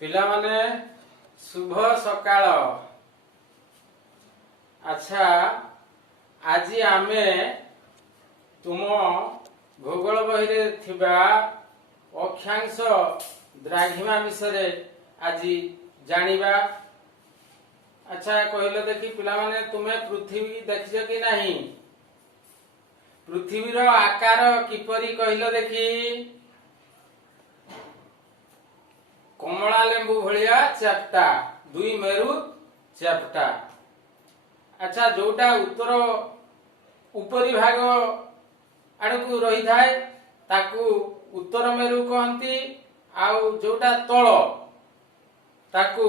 पिला माने शुभ सकाळ। अच्छा आज आमे तुम भूगोल बही थिबा अक्षांश द्राघिमा विषय आज जानिबा। अच्छा कहले देखी पिला माने तुमे पृथ्वी देखिछ कि नहीं? पृथ्वीर आकार किपरि कहले देखी? कमला लेंबू भलिया चेप्टा, दुई मेरु चेप्टा। अच्छा जोटा उत्तर उपरी भाग आड़कू रही थाए ताकू उत्तर मेरु कहती, आउ जोटा तल ताकू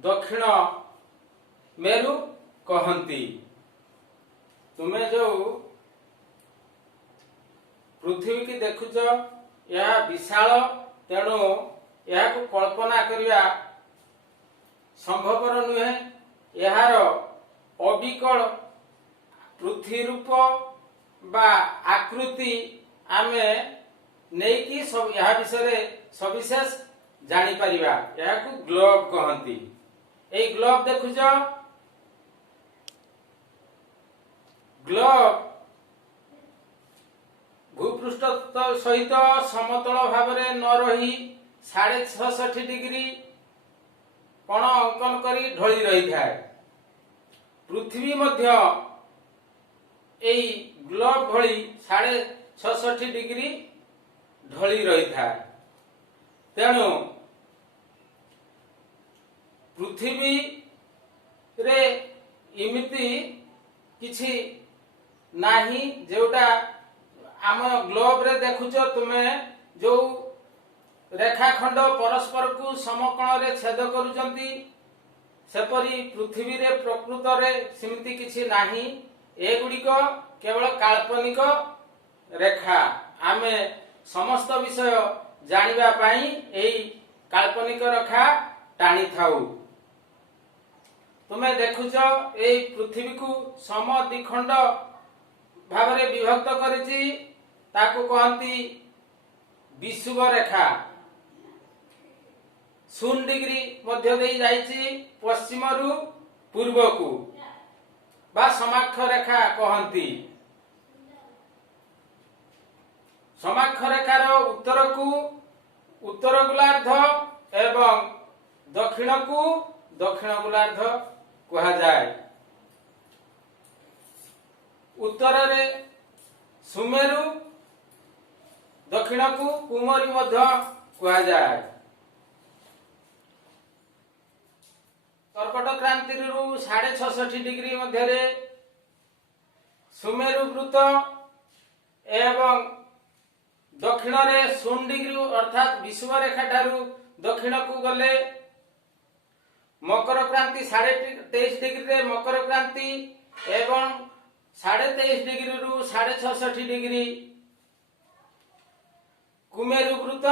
दक्षिण मेरु कहती। तुम्हें जो पृथ्वी की देखुच यह विशाल, तेणु यह को कल्पना करिया संभवपर नुहे। यार अविकल पृथ्वी रूप बा आकृति आमे नेकी सब यह विषय सविशेष जानी परिबा। यह को ग्लोब कहती। ए ग्लोब देखुछ, ग्लोब भूपृष्ठ सहित समतल भावरे न रही 66.5 डिग्री कोण अंकन करी ढली रही थाए। पृथ्वी मध्य एई ग्लोब भली 66.5 डिग्री ढली रही थाए। तेणु पृथ्वी रे इमिति किछि नाही जोटा आम ग्लोब रे देखुच। तुमे जो रेखाखंड परस्पर को समकोण रे छेद करूचंती, सेपरी पृथ्वी रे प्रकृत रे सिमति किछि नाही। एगुड़िक केवल काल्पनिक रेखा। आमे समस्त विषय जानिबा पाई एई काल्पनिक रेखा टाणी थाउ। तुमे देखुच एई पृथ्वी को सम द्विखंड भावरे विभक्त करिछि, ताकू कहती विषुव रेखा। 0 डिग्री मध्य दे जाइछि पश्चिम रु पूर्व को, बा समाक्ष रेखा कहती। समाक्ष रेखार उत्तर को उत्तर गोलार्ध एवं दक्षिण को दक्षिण गोलार्ध कहा जाए। उत्तर रे सुमेरु, दक्षिण को कुमारी मध्य कहा जाए। कर्कट क्रांति रु 66.5 डिग्री मध्य रे सुमेरु वृत्त एवं दक्षिण रे 0 डिग्री अर्थात विषुव रेखा ठारू दक्षिण को गले मकर क्रांति 23.5 डिग्री रे मकर क्रांति एवं 23.5 डिग्री रु 66.5 डिग्री कुमेरु वृत्त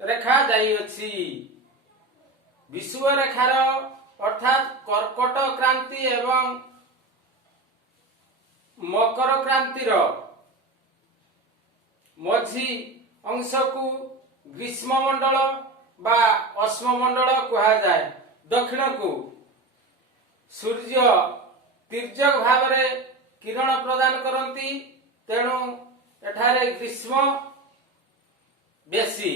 रेखा जाई अछि। विषुव रेखार अर्थात कर्कट क्रांति एवं मकर क्रांतिर मझी अंश को ग्रीष्म मंडल बा अश्म मंडल कहा जाए। दक्षिण को सूर्य तिर्यक भावरे किरण प्रदान करती, तेणु एठारे ग्रीष्म बेसी।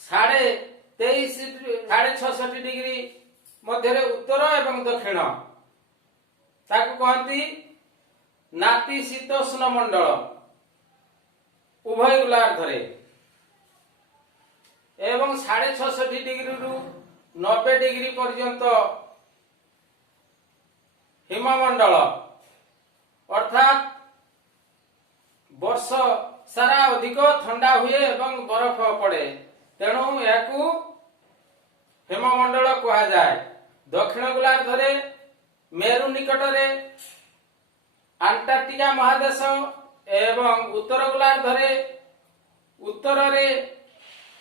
66.5 डिग्री मध्य उत्तर एवं दक्षिण ताकू कहती नातिशीतोष्ण मंडल उभय गोलार्ध रे एवं 66.5 डिग्री रु 90 डिग्री पर्यंत हिममंडल अर्थात वर्ष सारा अधिक ठंडा हुए एवं बरफ पड़े, तेणु याकू हिममंडल कहा जाए। दक्षिण गोलार्ध रे मेरु निकट रे अंटार्कटिका महादेश एवं उत्तर गोलार्ध रे उत्तर रे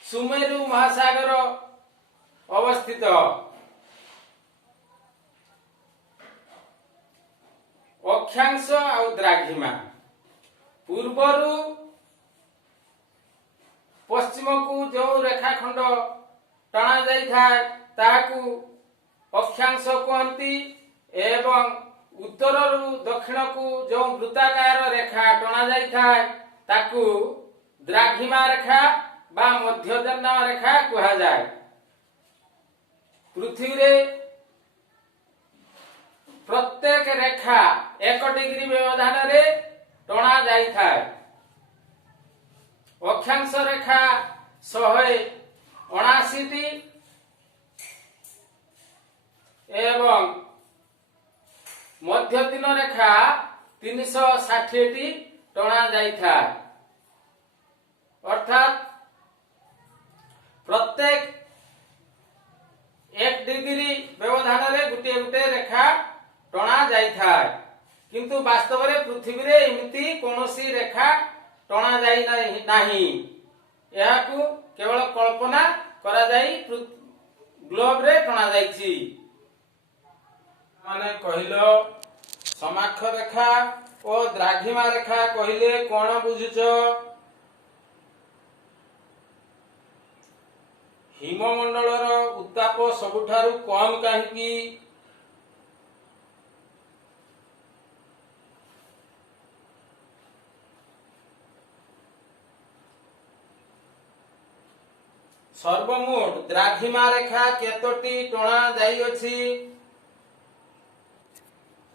सुमेरु महासागर अवस्थित। अक्षांश आउ द्राघिमा पूर्वरु पश्चिम को जो रेखाखंड टणा जाइथाय ताहाकू अक्षांश कहती एवं उत्तर रु दक्षिण को जो वृत्ताकार रेखा टणा जाइथाय ताकू द्राघिमा रेखा बा मध्यजन रेखा कहा जाए। पृथ्वी रे प्रत्येक रेखा 1 डिग्री व्यवधान रे टणा जाइथाय। अक्षांश रेखा 179 एवं मध्य दिन रेखा 360 टणा जाइथाय। अर्थात प्रत्येक 1 डिग्री व्यवधान रे गुटे गुटे रेखा टणा जाइथाय, किंतु वास्तव रे पृथ्वी रे एमिति कोनोसी रेखा टणा जाई नाही। एहाकू केवल कल्पना करा जाई ग्लोब रे टणा जाईछि। माने कहिलो समाक्ष रेखा और द्राघिमा रेखा कहिले कोन बुझुचो? हिममंडलर उत्ताप सबुठारु कम काहेकि? सर्वमोट द्राघिमा रेखा केतोटी टणा जाई अछि?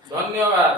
धन्यवाद।